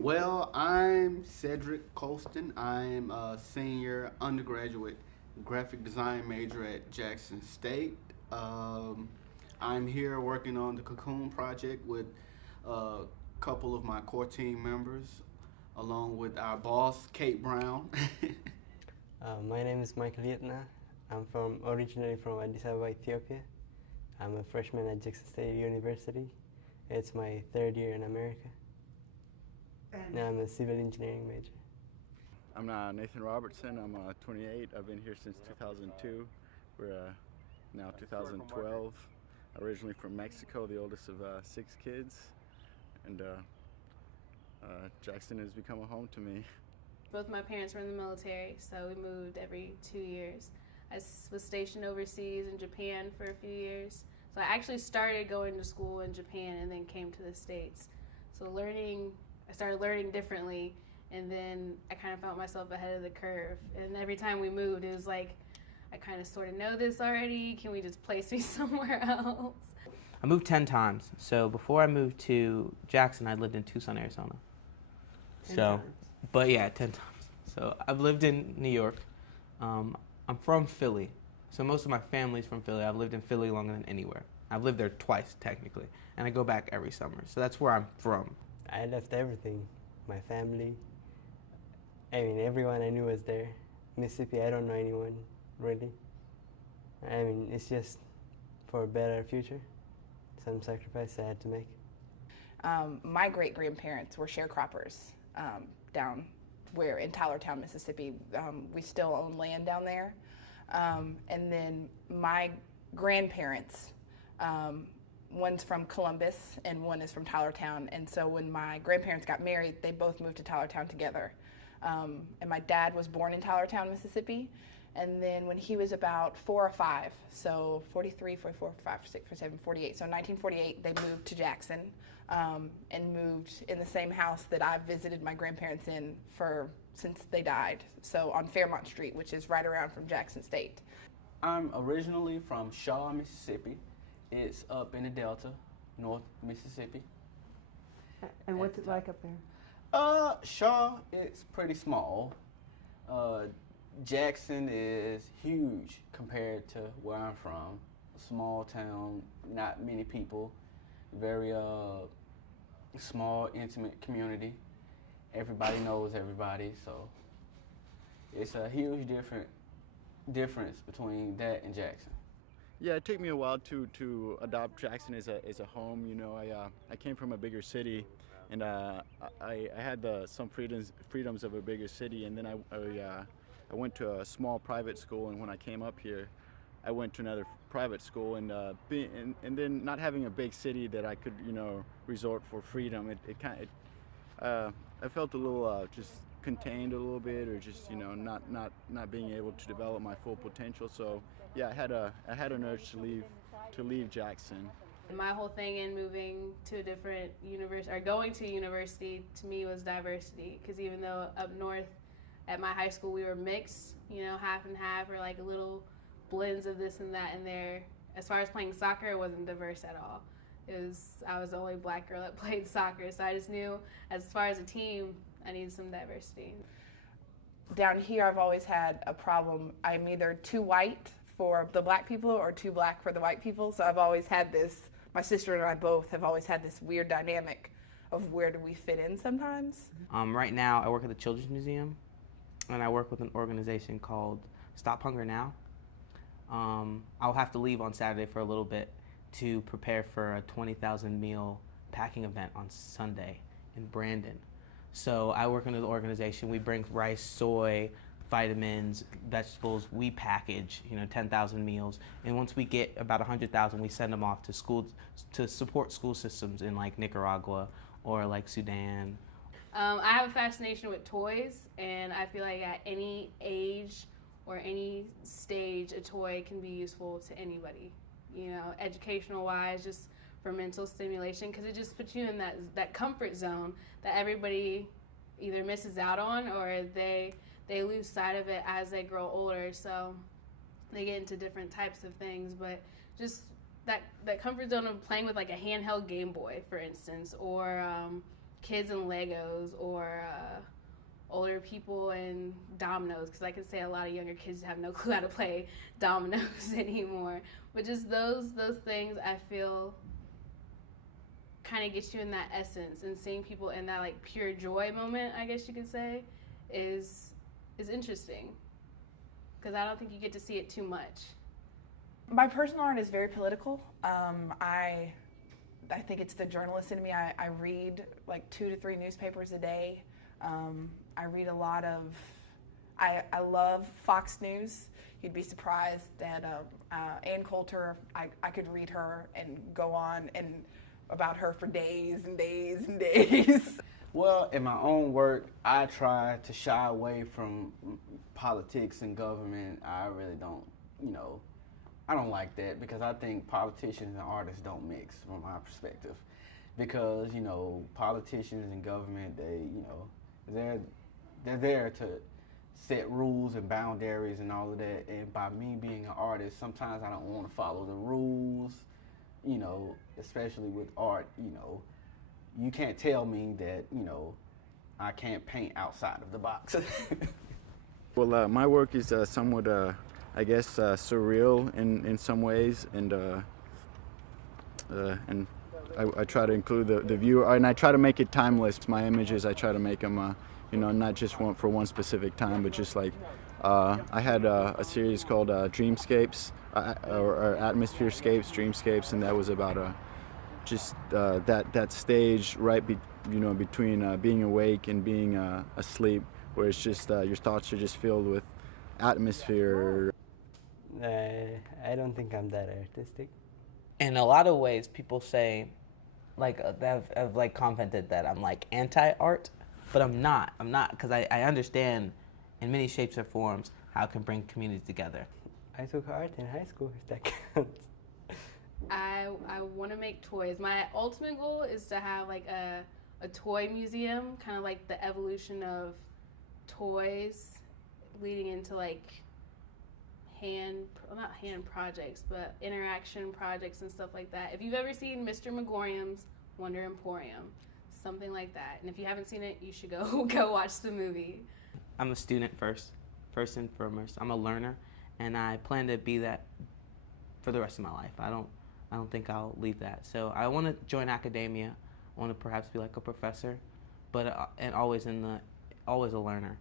Well, I'm Cedric Colston. I'm a senior undergraduate graphic design major at Jackson State. Um, I'm here working on the Cocoon project with a couple of my core team members, along with our boss, Kate Brown. My name is Michael Yetna. I'm originally from Addis Ababa, Ethiopia. I'm a freshman at Jackson State University. It's my third year in America. Now I'm a civil engineering major. I'm Nathan Robertson. I'm 28. I've been here since 2002. We're now 2012. Originally from Mexico, the oldest of 6 kids. And Jackson has become a home to me. Both my parents were in the military, so we moved every 2 years. I was stationed overseas in Japan for a few years. So I actually started going to school in Japan and then came to the States. So I started learning differently, and then I kind of felt myself ahead of the curve. And every time we moved, it was like, I kind of sort of know this already. Can we just place me somewhere else? I moved 10 times. So before I moved to Jackson, I lived in Tucson, Arizona. 10 times. But yeah, 10 times. So I've lived in New York. I'm from Philly. So most of my family's from Philly. I've lived in Philly longer than anywhere. I've lived there twice, technically. And I go back every summer. So that's where I'm from. I left everything. My family. Everyone I knew was there. Mississippi, I don't know anyone, really. It's just for a better future. Some sacrifice I had to make. My great-grandparents were sharecroppers down where in Tylertown, Mississippi. We still own land down there. And then my grandparents, one's from Columbus and one is from Tylertown. And so when my grandparents got married, they both moved to Tylertown together. And my dad was born in Tylertown, Mississippi. And then when he was about 4 or 5, so 43, 44, 45, 46, 47, 48, so in 1948 they moved to Jackson and moved in the same house that I've visited my grandparents in since they died, so on Fairmont Street, which is right around from Jackson State. I'm originally from Shaw, Mississippi. It's up in the Delta, North Mississippi. And what's it like up there? Shaw, it's pretty small. Jackson is huge compared to where I'm from. A small town, not many people, very small, intimate community. Everybody knows everybody, so it's a huge difference between that and Jackson. Yeah, it took me a while to adopt Jackson as a home. You know, I came from a bigger city, and I had some freedoms of a bigger city, and then I went to a small private school, and when I came up here, I went to another private school, and then not having a big city that I could, resort for freedom, I felt a little just contained a little bit, or just not being able to develop my full potential. So yeah, I had an urge to leave Jackson. My whole thing in moving to a different university, or going to university, to me was diversity, because even though up north at my high school we were mixed, half and half, or like little blends of this and that in there. As far as playing soccer, it wasn't diverse at all. I was the only black girl that played soccer, so I just knew as far as a team, I needed some diversity. Down here, I've always had a problem. I'm either too white for the black people or too black for the white people, so I've always had this, my sister and I both have always had this weird dynamic of where do we fit in sometimes. Right now, I work at the Children's Museum, and I work with an organization called Stop Hunger Now. I'll have to leave on Saturday for a little bit to prepare for a 20,000 meal packing event on Sunday in Brandon. So I work under the organization. We bring rice, soy, vitamins, vegetables. We package, 10,000 meals. And once we get about 100,000, we send them off to schools to support school systems in like Nicaragua or like Sudan. I have a fascination with toys, and I feel like at any age or any stage, a toy can be useful to anybody, educational wise, just for mental stimulation, because it just puts you in that comfort zone that everybody either misses out on, or they lose sight of it as they grow older. So they get into different types of things, but just that comfort zone of playing with like a handheld Game Boy, for instance, or kids and Legos, or older people and dominoes, because I can say a lot of younger kids have no clue how to play dominoes anymore. But just those things, I feel, kind of gets you in that essence, and seeing people in that like pure joy moment, I guess you could say, is interesting, because I don't think you get to see it too much. My personal art is very political. I think it's the journalist in me. I read like 2 to 3 newspapers a day. I read a lot of, I love Fox News. You'd be surprised that Ann Coulter, I could read her and go on and about her for days and days and days. Well, in my own work, I try to shy away from politics and government. I really don't, I don't like that, because I think politicians and artists don't mix, from my perspective. Because, politicians and government, they're there to set rules and boundaries and all of that. And by me being an artist, sometimes I don't want to follow the rules, especially with art. You can't tell me that, I can't paint outside of the box. Well, my work is somewhat, I guess, surreal in some ways, and I try to include the viewer, and I try to make it timeless. My images, I try to make them, not just for one specific time, but just like, I had a series called Dreamscapes, or Atmospherescapes, Dreamscapes, and that was about just that stage right between being awake and being asleep, where it's just your thoughts are just filled with atmosphere. I don't think I'm that artistic. In a lot of ways, people say, like, have like commented that I'm like anti-art, but I'm not, because I understand in many shapes or forms how it can bring communities together. I took art in high school, if that counts. I want to make toys. My ultimate goal is to have like a toy museum, kind of like the evolution of toys leading into like not hand projects, but interaction projects and stuff like that. If you've ever seen Mr. Megorium's Wonder Emporium, something like that. And if you haven't seen it, you should go watch the movie. I'm a student first and foremost. I'm a learner, and I plan to be that for the rest of my life. I don't think I'll leave that. So I want to join academia. I want to perhaps be like a professor, but and always a learner.